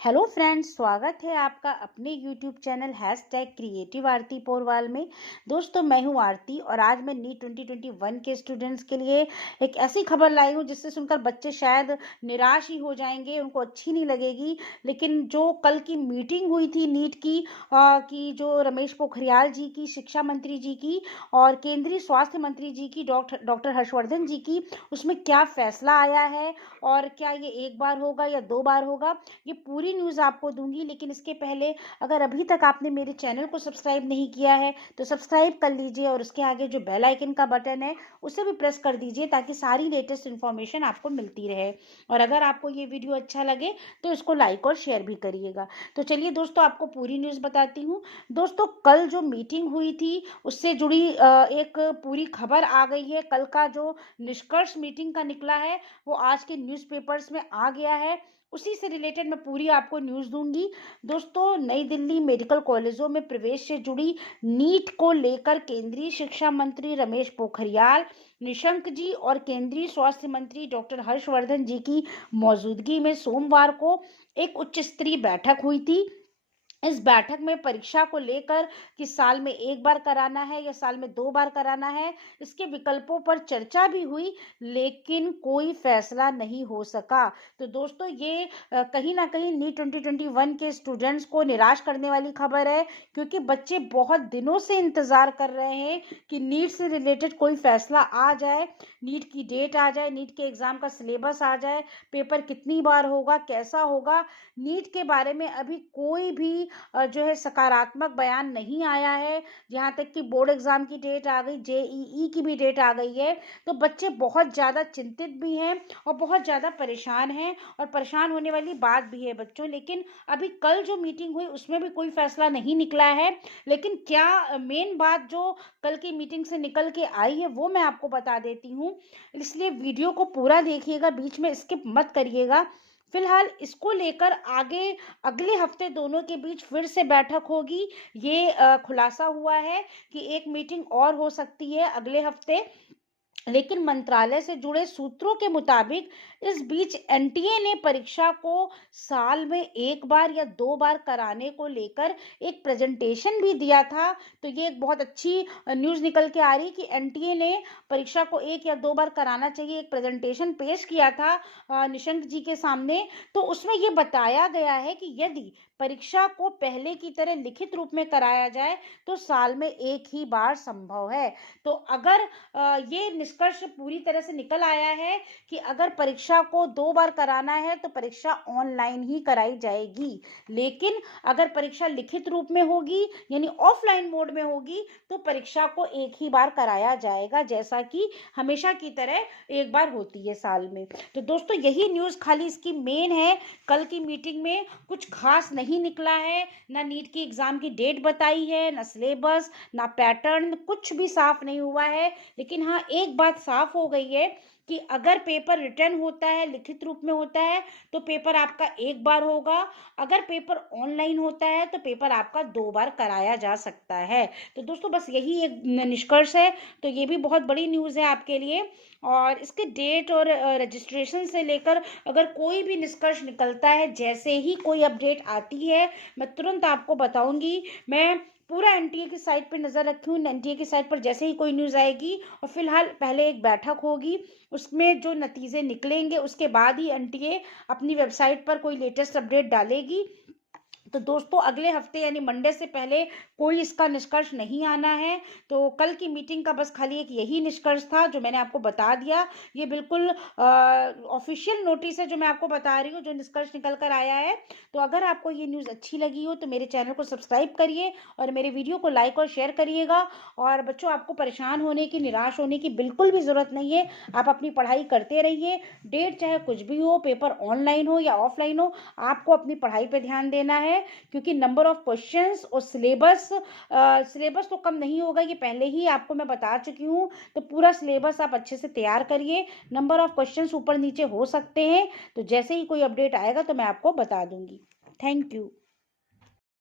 Hello friends, स्वागत है आपका अपने यूट्यूब चैनल #क्रिएटिव आरती पोरवाल में। दोस्तों, मैं हूं आरती और आज मैं नीट 2021 के स्टूडेंट्स के लिए एक ऐसी खबर लाई हूं जिससे सुनकर बच्चे शायद निराश ही हो जाएंगे, उनको अच्छी नहीं लगेगी। लेकिन जो कल की मीटिंग हुई थी नीट की जो रमेश पोखरियाल जी की, शिक्षा मंत्री जी की और केंद्रीय स्वास्थ्य मंत्री जी की, डॉक्टर हर्षवर्धन जी की, उसमें क्या फैसला आया है और क्या ये एक बार होगा या 2 बार होगा, ये पूरी न्यूज़ आपको दूंगी। लेकिन इसके पहले अगर अभी तक आपने मेरे चैनल को सब्सक्राइब नहीं किया है तो सब्सक्राइब कर लीजिए और उसके आगे जो बेल आइकन का बटन है उसे भी प्रेस कर दीजिए ताकि सारी लेटेस्ट इन्फॉर्मेशन आपको मिलती रहे। और अगर आपको ये वीडियो अच्छा लगे तो इसको लाइक और शेयर भी करिएगा। तो चलिए दोस्तों, आपको पूरी न्यूज़ बताती हूँ। दोस्तों, कल जो मीटिंग हुई थी उससे जुड़ी एक पूरी खबर आ गई है। कल का जो निष्कर्ष मीटिंग का निकला है वो आज के न्यूज़पेपर्स में आ गया है। उसी से रिलेटेड मैं पूरी आपको न्यूज़ दूंगी। दोस्तों, नई दिल्ली मेडिकल कॉलेजों में प्रवेश से जुड़ी नीट को लेकर केंद्रीय शिक्षा मंत्री रमेश पोखरियाल निशंक जी और केंद्रीय स्वास्थ्य मंत्री डॉक्टर हर्षवर्धन जी की मौजूदगी में सोमवार को एक उच्च स्तरीय बैठक हुई थी। इस बैठक में परीक्षा को लेकर कि साल में एक बार कराना है या साल में 2 बार कराना है, इसके विकल्पों पर चर्चा भी हुई, लेकिन कोई फैसला नहीं हो सका। तो दोस्तों, ये कहीं ना कहीं नीट 2021 के स्टूडेंट्स को निराश करने वाली खबर है, क्योंकि बच्चे बहुत दिनों से इंतजार कर रहे हैं कि नीट से रिलेटेड कोई फैसला आ जाए, नीट की डेट आ जाए, नीट के एग्जाम का सिलेबस आ जाए, पेपर कितनी बार होगा, कैसा होगा। नीट के बारे में अभी कोई भी जो है सकारात्मक बयान नहीं आया है। यहाँ तक कि बोर्ड एग्जाम की डेट आ गई, जेईई की भी डेट आ गई है। तो बच्चे बहुत ज़्यादा चिंतित भी हैं और बहुत ज़्यादा परेशान हैं, और परेशान होने वाली बात भी है बच्चों। लेकिन अभी कल जो मीटिंग हुई उसमें भी कोई फैसला नहीं निकला है। लेकिन क्या मेन बात जो कल की मीटिंग से निकल के आई है वो मैं आपको बता देती हूँ, इसलिए वीडियो को पूरा देखिएगा, बीच में स्किप मत करिएगा। फिलहाल इसको लेकर आगे अगले हफ्ते दोनों के बीच फिर से बैठक होगी। ये खुलासा हुआ है कि एक मीटिंग और हो सकती है अगले हफ्ते। लेकिन मंत्रालय से जुड़े सूत्रों के मुताबिक इस बीच एनटीए ने परीक्षा को साल में एक बार या 2 बार कराने को लेकर एक प्रेजेंटेशन भी दिया था। तो ये एक बहुत अच्छी न्यूज़ निकल के आ रही कि एनटीए ने परीक्षा को 1 या 2 बार कराना चाहिए, एक प्रेजेंटेशन पेश किया था निशंक जी के सामने। तो उसमें ये बताया गया है कि यदि परीक्षा को पहले की तरह लिखित रूप में कराया जाए तो साल में एक ही बार संभव है। तो अगर ये निष्कर्ष पूरी तरह से निकल आया है कि अगर परीक्षा को 2 बार कराना है तो परीक्षा ऑनलाइन ही कराई जाएगी। लेकिन अगर परीक्षा लिखित रूप में होगी यानी ऑफलाइन मोड में होगी तो परीक्षा को एक ही बार कराया जाएगा, जैसा कि हमेशा की तरह एक बार होती है साल में। तो दोस्तों, यही न्यूज़ खाली इसकी मेन है। कल की मीटिंग में कुछ खास नहीं निकला है, ना नीट की एग्जाम की डेट बताई है, ना सिलेबस, ना पैटर्न, कुछ भी साफ नहीं हुआ है। लेकिन हाँ, एक बात साफ हो गई है कि अगर पेपर रिटर्न होता है, लिखित रूप में होता है, तो पेपर आपका एक बार होगा। अगर पेपर ऑनलाइन होता है तो पेपर आपका 2 बार कराया जा सकता है। तो दोस्तों, बस यही एक निष्कर्ष है। तो ये भी बहुत बड़ी न्यूज़ है आपके लिए। और इसके डेट और रजिस्ट्रेशन से लेकर अगर कोई भी निष्कर्ष निकलता है, जैसे ही कोई अपडेट आती है मैं तुरंत आपको बताऊंगी। मैं पूरा एनटीए की साइट पर नज़र रखी हूँ। एनटीए की साइट पर जैसे ही कोई न्यूज़ आएगी, और फिलहाल पहले एक बैठक होगी, उसमें जो नतीजे निकलेंगे उसके बाद ही एनटीए अपनी वेबसाइट पर कोई लेटेस्ट अपडेट डालेगी। तो दोस्तों, अगले हफ्ते यानी मंडे से पहले कोई इसका निष्कर्ष नहीं आना है। तो कल की मीटिंग का बस खाली एक यही निष्कर्ष था जो मैंने आपको बता दिया। ये बिल्कुल ऑफिशियल नोटिस है जो मैं आपको बता रही हूँ, जो निष्कर्ष निकल कर आया है। तो अगर आपको ये न्यूज़ अच्छी लगी हो तो मेरे चैनल को सब्सक्राइब करिए और मेरे वीडियो को लाइक और शेयर करिएगा। और बच्चों, आपको परेशान होने की, निराश होने की बिल्कुल भी ज़रूरत नहीं है। आप अपनी पढ़ाई करते रहिए। डेट चाहे कुछ भी हो, पेपर ऑनलाइन हो या ऑफलाइन हो, आपको अपनी पढ़ाई पर ध्यान देना है। क्योंकि नंबर ऑफ क्वेश्चंस और सिलेबस तो कम नहीं होगा, ये पहले ही आपको मैं बता चुकी हूँ। तो पूरा सिलेबस आप अच्छे से तैयार करिए। नंबर ऑफ क्वेश्चंस ऊपर नीचे हो सकते हैं, तो जैसे ही कोई अपडेट आएगा तो मैं आपको बता दूंगी। Thank you.